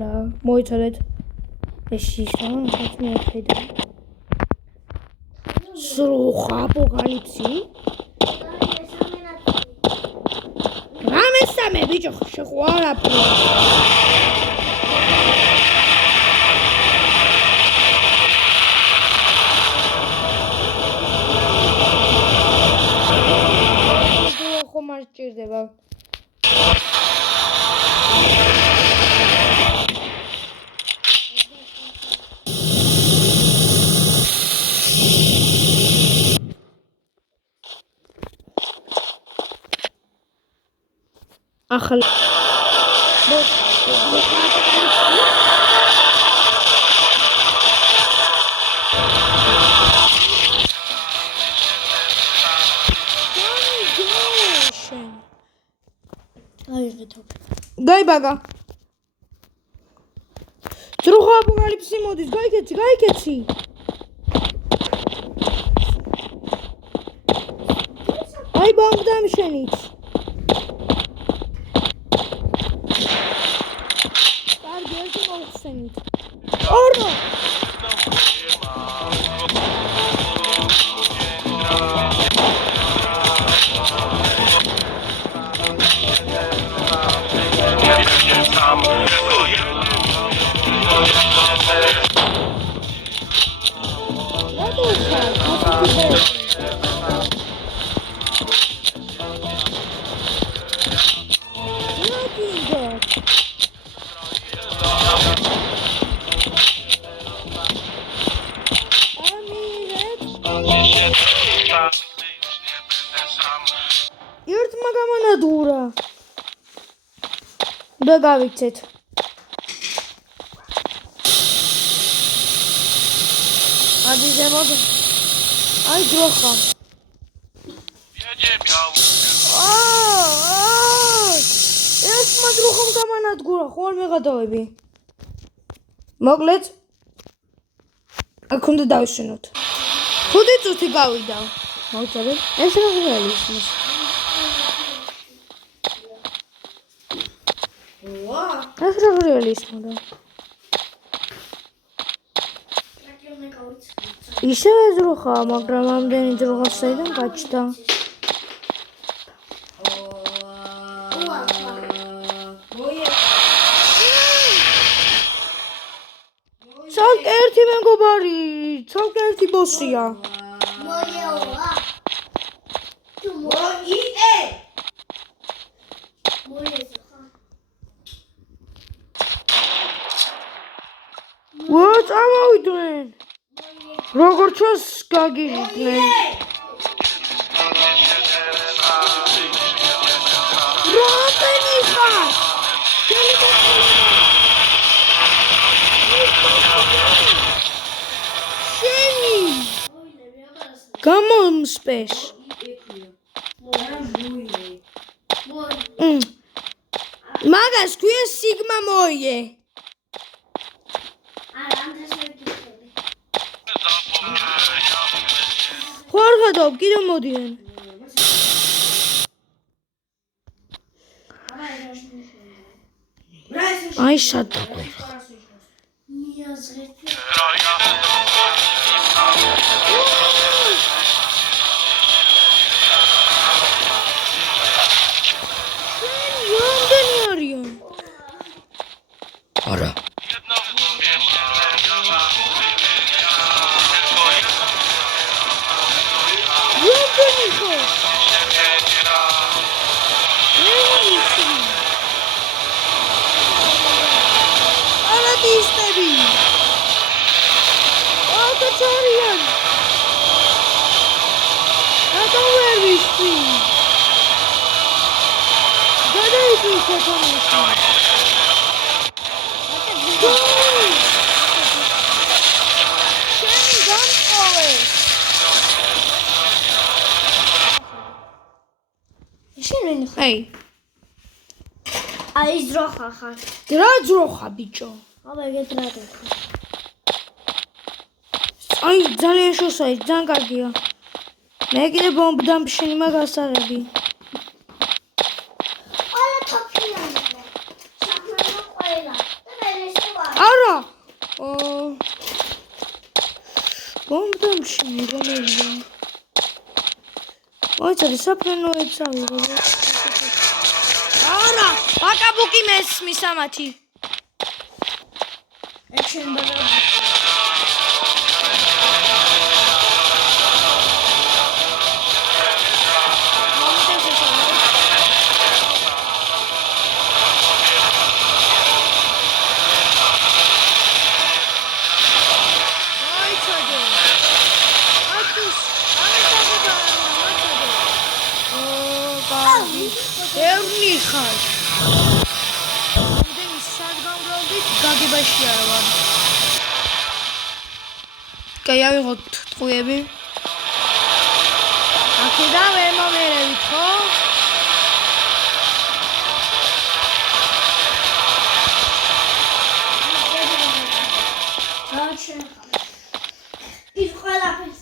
მოიცადეთ ეს ისაა რაც მე ხედავ სროხა აპოკალიფსი რა მესამე ბიჭო შეყვარა ხომ არ ჭირდება ახალ გაიბაგა ძროხა აპოკალიფსი მოდის გაიქეცი აი ბანკ დამშენით კარგი ერთი მოხსენით ორო ერთმა გამანადგურა და გავიქცეთ ადი ზემოთ აი ძროხა ერთმა ძროხამ გამანადგურა ხوار მეღადავები მოკლედ აქ უნდა დავშენოთ 5 წუთი გავიდა მოუწოდეთ ეს რა რეალიზმის ეს რა რეალიზმია ისევე ძროხაა მაგრამ ამდენი ძროხა საიდან გაჩნდა ცალკე ერთი მეგობარი ცალკე ერთი ბოსია წამოვიდნენ როგორ ჩანს გაგიჟდნენ რომელი ხარ შენი გამომსპეს მაგას ქვია სიგმა მოიე ხوارღადავ კიდევ მოდიან აი სადღა არა არადისტები აკაცარიან გადავერვისти გადაიჭირეთ ამას აი აი ძროხა ხარ რა ძროხა ბიჭო აბა ეგეთ რა დაკა აი ძალიან შოსაი ძალიან კარგია მე კიდე ბომბ დამშენი მაგას არები ყველა თოფიანზე საფრთხე ყველა და მე ეს машине რომელია? მოიცადე საფრენოებს ავიღო. არა, ბაკაბუკი მესმის ამათი. ეჩენ ბაკაბუკი. ერნი ხარ. ამდენი საგდამრობით გაგებაში არა ვარ. კაი ავიღოთ ტყუები. აქედან ვერ მომერევით, ხო? ის ყველაფერს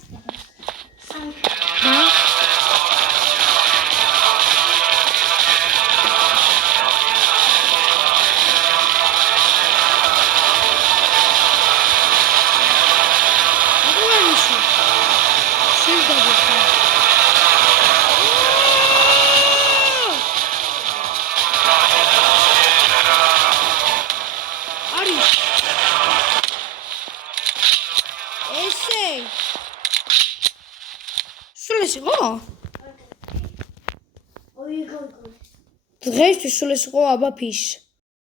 დღეისთვის სულ ეს იყო აბა ფიშ.